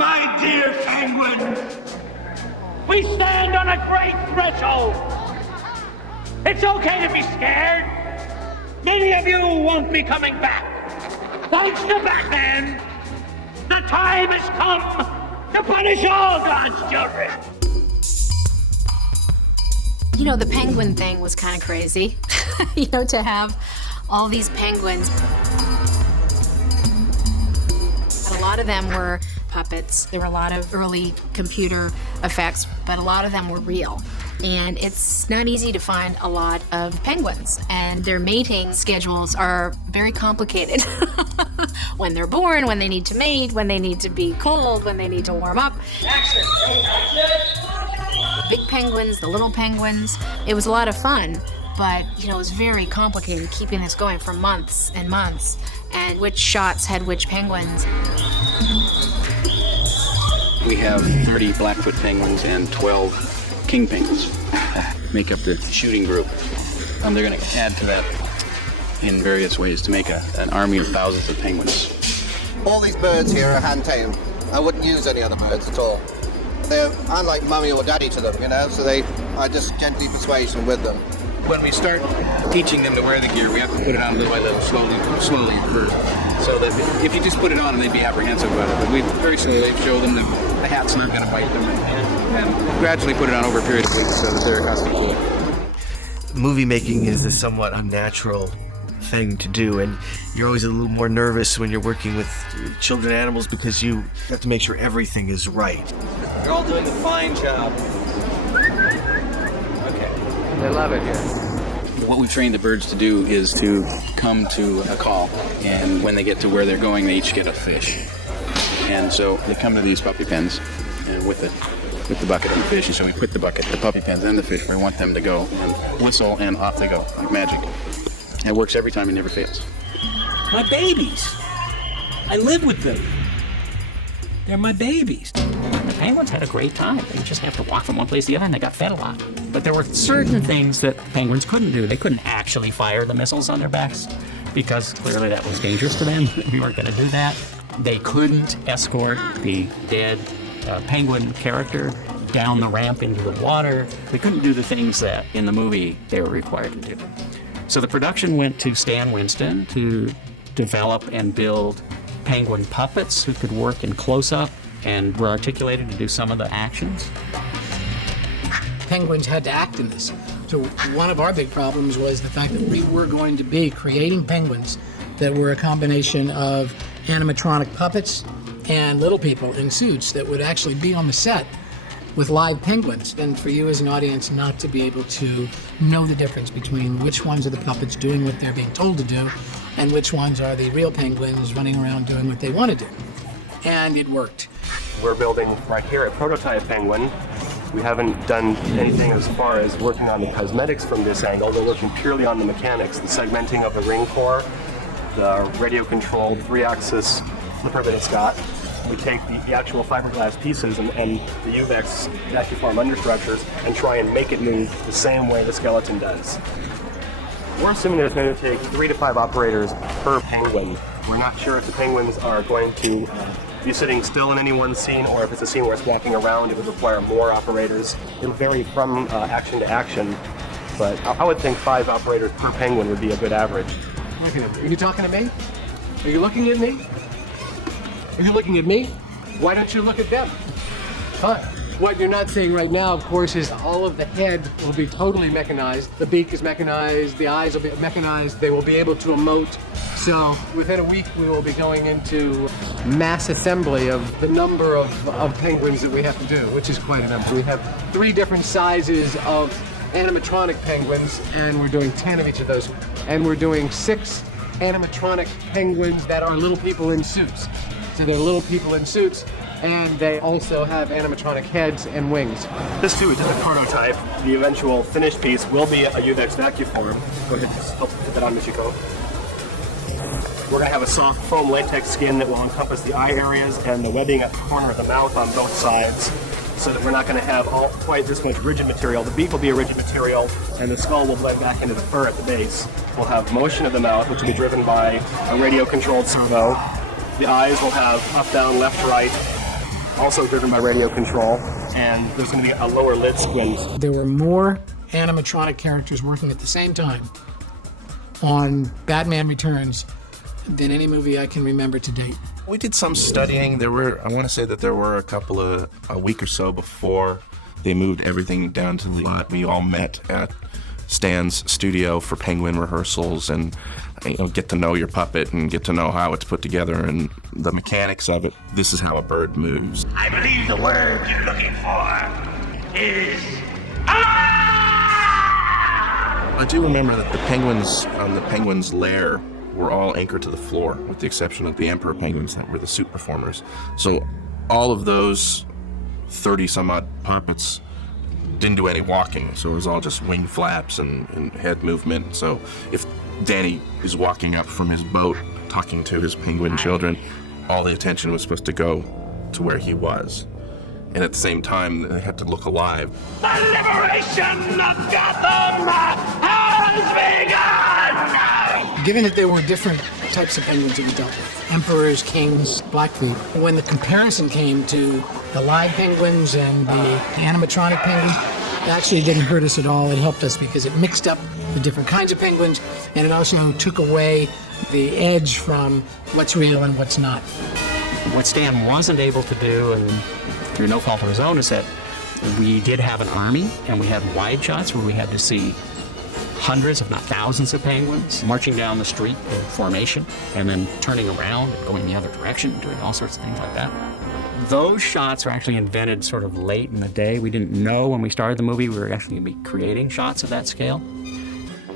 My dear penguins, we stand on a great threshold. It's okay to be scared. Many of you won't be coming back. Thanks to Batman, the time has come to punish all God's children. You know, the penguin thing was kind of crazy. To have all these penguins. But a lot of them were puppets. There were a lot of early computer effects, but a lot of them were real. And it's not easy to find a lot of penguins, and their mating schedules are very complicated. When they're born, when they need to mate, when they need to be cold, when they need to warm up. Action! The big penguins, the little penguins, it was a lot of fun, but it was very complicated keeping this going for months and months, and which shots had which penguins. We have 30 Blackfoot penguins and 12 king penguins make up the shooting group. They're going to add to that in various ways to make an army of thousands of penguins. All these birds here are hand-tamed. I wouldn't use any other birds at all. I'm like mummy or daddy to them, so I just gently persuade them with them. When we start teaching them to wear the gear, we have to put it on little by little, slowly first, so that if you just put it on, they'd be apprehensive about it. But we very slowly show them that the hat's not going to bite them, and gradually put it on over a period of weeks so that they're accustomed to it. Movie making is a somewhat unnatural thing to do, and you're always a little more nervous when you're working with children animals because you have to make sure everything is right. You're all doing a fine job. Okay. They love it here. What we've trained the birds to do is to come to a call, and when they get to where they're going, they each get a fish. And so they come to these puppy pens and with the bucket and the fish, and so we put the bucket, the puppy pens, and the fish where we want them to go, and whistle, and off they go, like magic. It works every time, it never fails. My babies. I live with them. They're my babies. The penguins had a great time. They just have to walk from one place to the other, and they got fed a lot. But there were certain things that penguins couldn't do. They couldn't actually fire the missiles on their backs because clearly that was dangerous to them. We weren't going to do that. They couldn't escort the dead penguin character down the ramp into the water. They couldn't do the things that in the movie they were required to do. So the production went to Stan Winston to develop and build penguin puppets who could work in close-up and were articulated to do some of the actions. Penguins had to act in this. So one of our big problems was the fact that we were going to be creating penguins that were a combination of animatronic puppets and little people in suits that would actually be on the set with live penguins. And for you as an audience not to be able to know the difference between which ones are the puppets doing what they're being told to do and which ones are the real penguins running around doing what they want to do. And it worked. We're building right here a prototype penguin. We haven't done anything as far as working on the cosmetics from this angle. We're working purely on the mechanics, the segmenting of the ring core, the radio-controlled 3-axis flipper that it's got. We take the actual fiberglass pieces and the UVEX vacuform understructures and try and make it move the same way the skeleton does. We're assuming that it's going to take 3 to 5 operators per penguin. We're not sure if the penguins are going to be sitting still in any one scene, or if it's a scene where it's walking around, it would require more operators. It'll vary from action to action, but I would think 5 operators per penguin would be a good average. Are you talking to me? Are you looking at me? Are you looking at me? Why don't you look at them? Fine. What you're not seeing right now, of course, is all of the head will be totally mechanized. The beak is mechanized, the eyes will be mechanized, they will be able to emote. So within a week, we will be going into mass assembly of the number of penguins that we have to do, which is quite a number. We have 3 different sizes of animatronic penguins, and we're doing 10 of each of those. And we're doing 6 animatronic penguins that are little people in suits. So they're little people in suits, and they also have animatronic heads and wings. This too is just a prototype. The eventual finished piece will be a UVEX vacuform. Go ahead, just help put that on, Michiko. We're going to have a soft foam latex skin that will encompass the eye areas and the webbing at the corner of the mouth on both sides, so that we're not going to have quite this much rigid material. The beak will be a rigid material, and the skull will blend back into the fur at the base. We'll have motion of the mouth, which will be driven by a radio-controlled servo. The eyes will have up, down, left, right, also driven by radio control. And there's going to be a lower lid squint. There were more animatronic characters working at the same time on Batman Returns than any movie I can remember to date. We did some studying. I want to say that there were a week or so before they moved everything down to the lot. We all met at Stan's studio for Penguin rehearsals and get to know your puppet and get to know how it's put together and the mechanics of it. This is how a bird moves. I believe the word you're looking for is I do remember that the penguins on the penguins' lair were all anchored to the floor, with the exception of the emperor penguins that were the suit performers. So all of those 30-some-odd puppets didn't do any walking, so it was all just wing flaps and head movement. So if Danny is walking up from his boat talking to his penguin children, all the attention was supposed to go to where he was. And at the same time, they had to look alive. the liberation of Gotham has begun! Given that there were different types of penguins that we dealt with, emperors, kings, Blackfeet, when the comparison came to the live penguins and the animatronic penguins, it actually didn't hurt us at all. It helped us because it mixed up the different kinds of penguins, and it also took away the edge from what's real and what's not. What Stan wasn't able to do, and through no fault of his own, is that we did have an army, and we had wide shots where we had to see hundreds, if not thousands, of penguins marching down the street in formation, and then turning around and going the other direction, doing all sorts of things like that. Those shots were actually invented sort of late in the day. We didn't know when we started the movie we were actually going to be creating shots of that scale.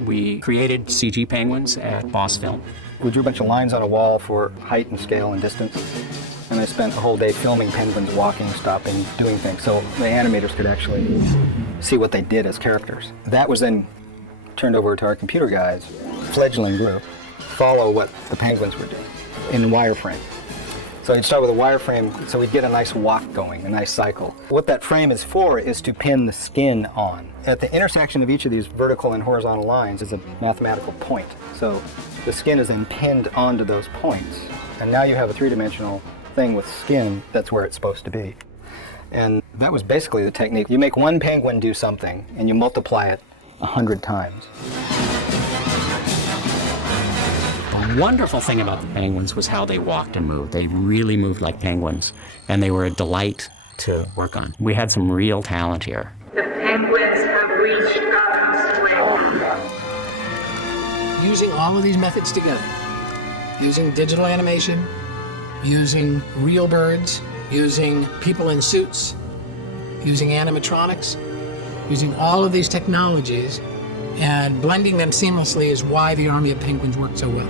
We created CG penguins at Boss Film. We drew a bunch of lines on a wall for height and scale and distance. And I spent a whole day filming penguins walking, stopping, doing things, so the animators could actually see what they did as characters. That was then turned over to our computer guys, fledgling group, follow what the penguins were doing in wireframe. So you'd start with a wireframe, so we'd get a nice walk going, a nice cycle. What that frame is for is to pin the skin on. At the intersection of each of these vertical and horizontal lines is a mathematical point. So the skin is then pinned onto those points. And now you have a three-dimensional thing with skin that's where it's supposed to be. And that was basically the technique. You make one penguin do something, and you multiply it 100 times. The wonderful thing about the penguins was how they walked and moved. They really moved like penguins, and they were a delight to work on. We had some real talent here. The penguins have reached Gotham's Square. Using all of these methods together, using digital animation, using real birds, using people in suits, using animatronics, using all of these technologies and blending them seamlessly is why the Army of Penguins worked so well.